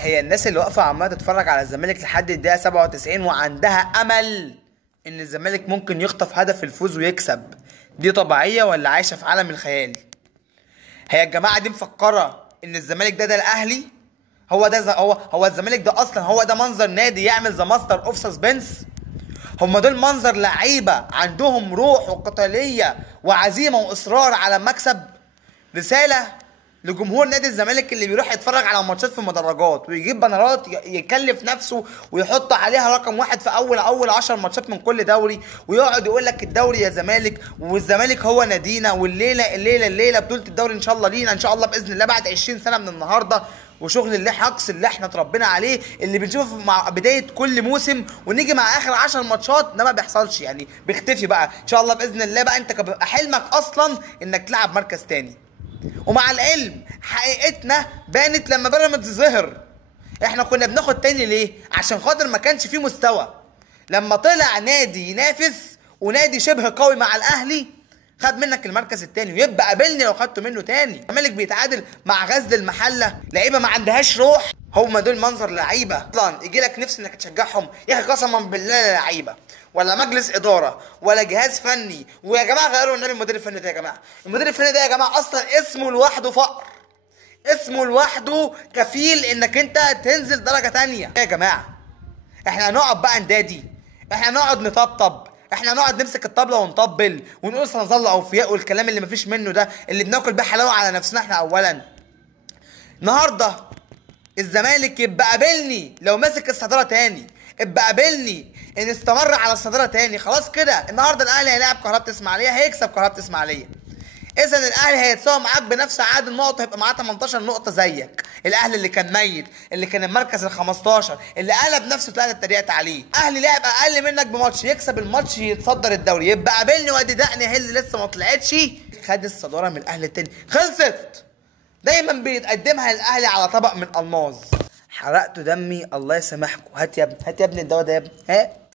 هي الناس اللي واقفه عماله تتفرج على الزمالك لحد الدقيقه 97 وعندها امل ان الزمالك ممكن يخطف هدف الفوز ويكسب، دي طبيعيه ولا عايشه في عالم الخيال؟ هي الجماعه دي مفكره ان الزمالك ده الاهلي؟ هو الزمالك ده اصلا هو ده منظر نادي يعمل ذا ماستر اوف سسبنس؟ هم دول منظر لعيبه عندهم روح وقتاليه وعزيمه واصرار على المكسب؟ رساله لجمهور نادي الزمالك اللي بيروح يتفرج على ماتشات في المدرجات ويجيب بنرات يكلف نفسه ويحط عليها رقم واحد في اول 10 ماتشات من كل دوري، ويقعد يقول لك الدوري يا زمالك والزمالك هو نادينا، والليله بطوله الدوري ان شاء الله لينا ان شاء الله باذن الله بعد 20 سنه من النهارده، وشغل اللي حقص اللي احنا اتربينا عليه اللي بنشوفه مع بدايه كل موسم ونيجي مع اخر 10 ماتشات ده ما بيحصلش، يعني بيختفي بقى ان شاء الله باذن الله. بقى انت بيبقى حلمك اصلا انك تلعب مركز تاني. ومع العلم حقيقتنا بانت لما بيراميدز ظهر. احنا كنا بناخد تاني ليه؟ عشان خاطر ما كانش فيه مستوى. لما طلع نادي ينافس ونادي شبه قوي مع الاهلي خد منك المركز التاني، ويبقى قابلني لو خدته منه تاني. الزمالك بيتعادل مع غزل المحله، لعيبه ما عندهاش روح. هم دول منظر لعيبه اصلا يجي لك نفس انك تشجعهم؟ يا اخي قسما بالله لعيبه ولا مجلس اداره ولا جهاز فني. ويا جماعه غيروا النبي المدير الفني ده، يا جماعه المدير الفني ده يا جماعه اصلا اسمه لوحده فقر، اسمه لوحده كفيل انك انت تنزل درجه تانيه. يا جماعه احنا هنقعد بقى ندادي، احنا هنقعد نطبطب، احنا هنقعد نمسك الطبله ونطبل ونقول سنظل اوفياء والكلام اللي مفيش منه ده اللي بناكل بيه حلاوه على نفسنا احنا اولا. النهارده الزمالك يبقى قابلني لو مسك الصداره تاني، ابقى قابلني ان استمر على الصداره تاني. خلاص كده النهارده الاهلي هيلاعب كهرباء اسماعيليه هيكسب كهرباء اسماعيليه، اذا الاهلي هيتساوي معاك بنفس عدد النقط، هيبقى معاه 18 نقطه زيك. الاهلي اللي كان ميت، اللي كان المركز ال 15، اللي قلب نفسه ثلاثه اتريقت عليه. اهلي لعب اقل منك بماتش، يكسب الماتش يتصدر الدوري، يبقى قابلني وادي دقني هي اللي لسه ما طلعتش خد الصداره من الاهلي التاني. خلصت. دايما بيتقدمها الاهلي على طبق من الماظ. حرقتوا دمي الله يسامحكم. هات يا ابني، هات يا ابني الدواء ده يا ابني، ها